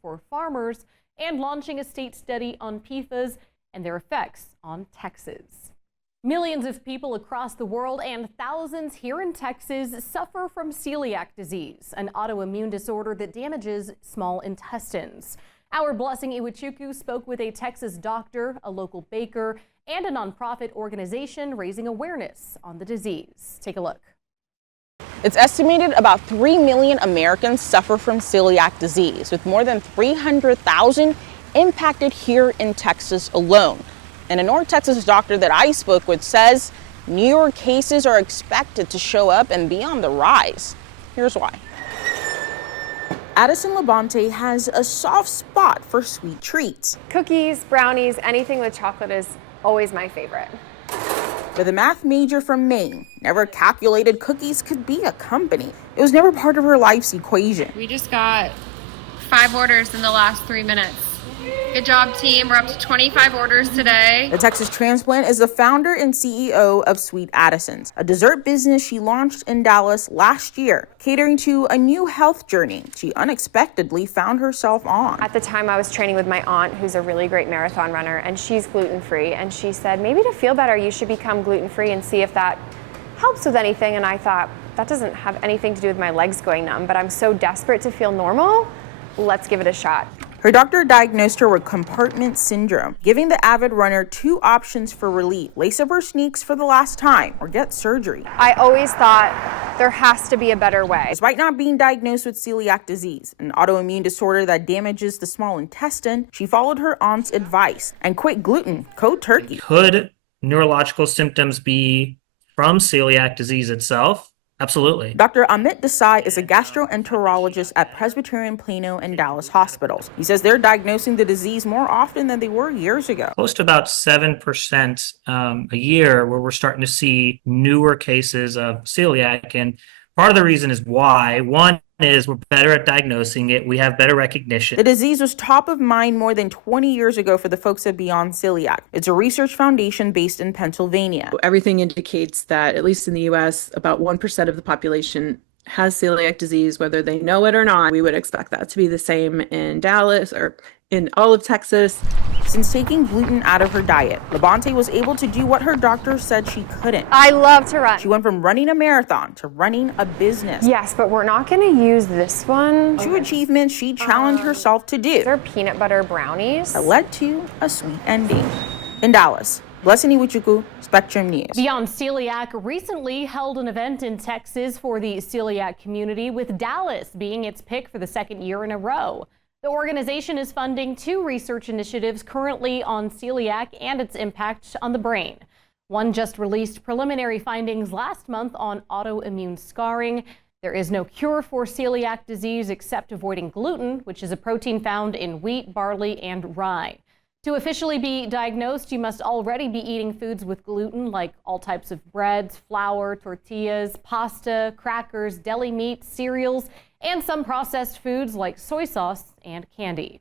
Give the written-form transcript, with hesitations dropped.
for farmers and launching a state study on PFAS and their effects on Texas. Millions of people across the world and thousands here in Texas suffer from celiac disease, an autoimmune disorder that damages small intestines. Our Blessing Iwachukwu spoke with a Texas doctor, a local baker, and a nonprofit organization raising awareness on the disease. Take a look. It's estimated about 3 million Americans suffer from celiac disease, with more than 300,000 impacted here in Texas alone. And a North Texas doctor that I spoke with says newer cases are expected to show up and be on the rise. Here's why. Addison Labonte has a soft spot for sweet treats. Cookies, brownies, anything with chocolate is always my favorite. But the math major from Maine never calculated cookies could be a company. It was never part of her life's equation. We just got 5 orders in the last 3 minutes. Good job, team. We're up to 25 orders today. The Texas transplant is the founder and CEO of Sweet Addison's, a dessert business she launched in Dallas last year, catering to a new health journey she unexpectedly found herself on. At the time, I was training with my aunt, who's a really great marathon runner, and she's gluten-free. And she said, maybe to feel better, you should become gluten-free and see if that helps with anything. And I thought, that doesn't have anything to do with my legs going numb, but I'm so desperate to feel normal. Let's give it a shot. Her doctor diagnosed her with compartment syndrome, giving the avid runner 2 options for relief: lace up her sneaks for the last time or get surgery. I always thought there has to be a better way. Despite not being diagnosed with celiac disease, an autoimmune disorder that damages the small intestine, she followed her aunt's advice and quit gluten cold turkey. Could neurological symptoms be from celiac disease itself? Absolutely. Dr. Amit Desai is a gastroenterologist at Presbyterian Plano and Dallas hospitals. He says they're diagnosing the disease more often than they were years ago. Close to about 7% a year where we're starting to see newer cases of celiac. And part of the reason is why. One is we're better at diagnosing it. We have better recognition. The disease was top of mind more than 20 years ago for the folks at Beyond Celiac. It's a research foundation based in Pennsylvania. Everything indicates that, at least in the U.S., about 1% of the population has celiac disease, whether they know it or not. We would expect that to be the same in Dallas or in all of Texas. Since taking gluten out of her diet, Labonte was able to do what her doctor said she couldn't. I love to run. She went from running a marathon to running a business. Yes, but we're not going to use this one. 2 achievements she challenged herself to do. They're peanut butter brownies. That led to a sweet ending. In Dallas, Blessing Iwachukwu, Spectrum News. Beyond Celiac recently held an event in Texas for the celiac community, with Dallas being its pick for the 2nd year in a row. The organization is funding 2 research initiatives currently on celiac and its impact on the brain. One just released preliminary findings last month on autoimmune scarring. There is no cure for celiac disease except avoiding gluten, which is a protein found in wheat, barley, and rye. To officially be diagnosed, you must already be eating foods with gluten, like all types of breads, flour, tortillas, pasta, crackers, deli meat, cereals, and some processed foods like soy sauce and candy.